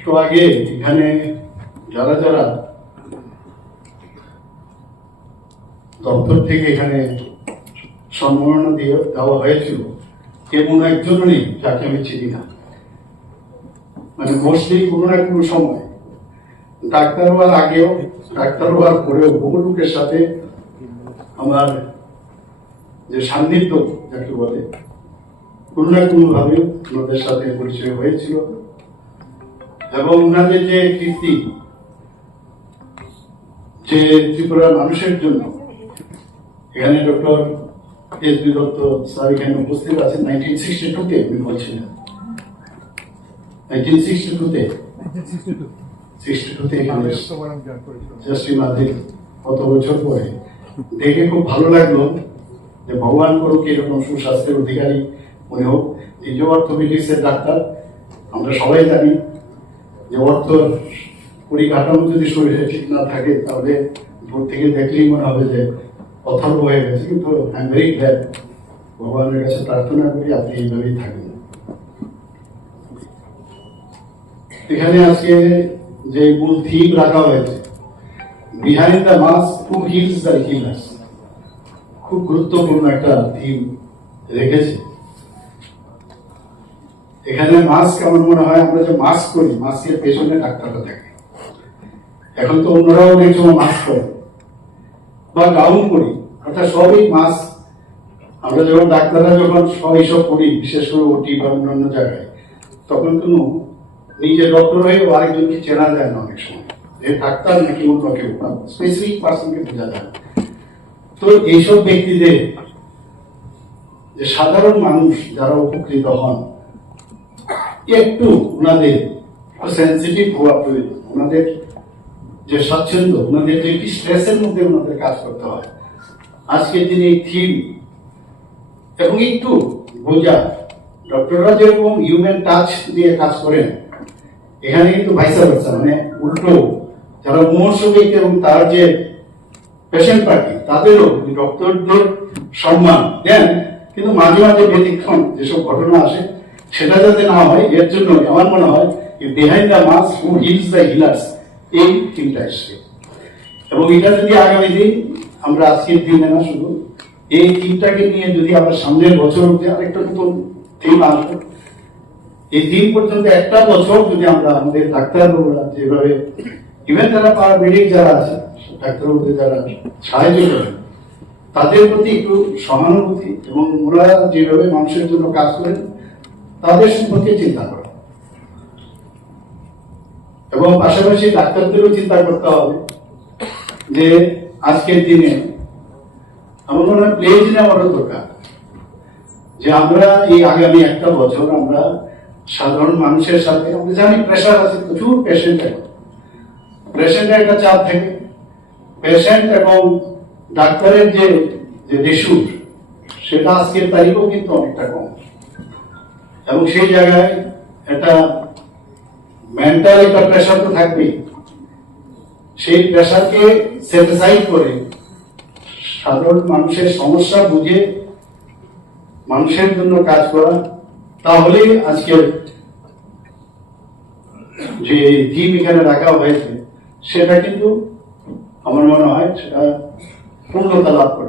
একটু আগে এখানে যারা যারা দপ্তর থেকে এখানে সম্মাননা দেওয়া হয়েছিল এমন একজনও নেই যাকে আমি চিনি না। মানে মোস্টলি কোনো না কোনো সময় ডাক্তার হওয়ার আগেও, ডাক্তার হওয়ার পরেও বহু লোকের সাথে আমার যে সান্নিধ্য যাকে বলে কোনো না কোনো ভাবে ওনাদের সাথে পরিচয় হয়েছিল। এবং ওনাদের যে কীর্তি, যে ত্রিপুরার মানুষের জন্য এখানে doctor S B Dutta sir এখানে উপস্থিত আছেন 1962-তে উনি বলছিলেন, 1962-তে কত বছর পরে দেখে খুব ভালো লাগলো যে ভগবান করুক এরকম সুস্বাস্থ্যের অধিকারী উনি হোক। নিজে অর্থোপেডিক্সের ডাক্তার, আমরা সবাই জানি যে অর্থ পরিকাঠামো যদি শরীরে ঠিক না থাকে তাহলে দূর থেকে দেখলেই মনে হবে যে অথর্ব হয়ে গেছে। কিন্তু আই এম ভেরি গ্ল্যাড, ভগবানের কাছে প্রার্থনা করি আপনি এইভাবেই থাকেন। এখানে আজকে যে মূল থিম রাখা হয়েছে, behind the mask who hills the healers, খুব গুরুত্বপূর্ণ একটা থিম রেখেছে। এখানে মাস্ক আমার মনে হয় আমরা যে মাস্ক করি, মাস্কের পেছনে ডাক্তাররা থাকে। এখন তো অন্যরাও অনেক সময় মাস্ক করে বা গাউন করি, অর্থাৎ সবই মাস্ক। আমরা যখন ডাক্তাররা যখন সব করি, বিশেষ করে ওটি বা অন্যান্য জায়গায়, তখন কোনো নিজে ডক্টর হয়ে আরেকজনকে চেনা যায় না অনেক সময়, যে ডাক্তার নাকি অন্য কেউ, স্পেসিফিক পার্সনকে বোঝা যায়। তো এইসব ব্যক্তিদের, যে সাধারণ মানুষ যারা উপকৃত হন, একটু ওনাদের সেন্সিটিভ হওয়া প্রয়োজন। ওনাদের যে স্বাচ্ছন্দ্য, ওনাদের যে কি স্ট্রেসের মধ্যে ওনাদের কাজ করতে হয়, আজকের দিনে এই থিম এবং একটু বোঝা, ডক্টররা যেরকম হিউম্যান টাচ দিয়ে কাজ করেন, এখানে কিন্তু ভাইসা ভার্সা, মানে উল্টো যারা মুমূর্ষু ব্যক্তি এবং তার যে পেশেন্ট পার্টি, তাদেরও ডক্টরদের সম্মান দেন। কিন্তু মাঝে মাঝে ব্যতিক্রম যেসব ঘটনা আসে সেটা যাতে না হয়, এর জন্য আমার মনে হয় behind the mask who hills the healers এই থিমটা এসছে। এবং এটা যদি আগামী দিন আমরা আজকের দিনে না, শুধু এই থিমটাকে নিয়ে যদি আমরা সামনের বছর অব্দি আরেকটা নতুন থিম আসবে, এই দিন পর্যন্ত একটা বছর যদি আমরা আমাদের ডাক্তারবাবুরা যেভাবে, ইভেন যারা প্যারামেডিক যারা আছে, ডাক্তারবাবুদের যারা সাহায্য করেন, তাদের প্রতি একটু সহানুভূতি এবং ওরা যেভাবে মানুষের জন্য কাজ করেন তাদের সম্পর্কে চিন্তা করা, এবং পাশাপাশি ডাক্তারদেরও চিন্তা করতে হবে যে আজকের দিনে আমার মনে হয় প্লেজ নেওয়ারও দরকার, যে আমরা এই আগামী একটা বছর আমরা সাধারণ মানুষের সাথে, আমরা জানি প্রেশার আছে, প্রচুর পেশেন্টের একটা চাপ থাকে। পেশেন্ট এবং ডাক্তারের যে রেশু, সেটা আজকের তারিখেও কিন্তু অনেকটা কম। এবং সেই জায়গায় একটা মেন্টাল একটা প্রেশার তো থাকবেই। সেই প্রেশারকে সেটিসাইড করে সাধারণ মানুষের সমস্যা বুঝে মানুষের জন্য কাজ করা, তাহলে আজকের যে থিম এখানে রাখা হয়েছে সেটা কিন্তু আমার মনে হয় সেটা পূর্ণতা লাভ করবে।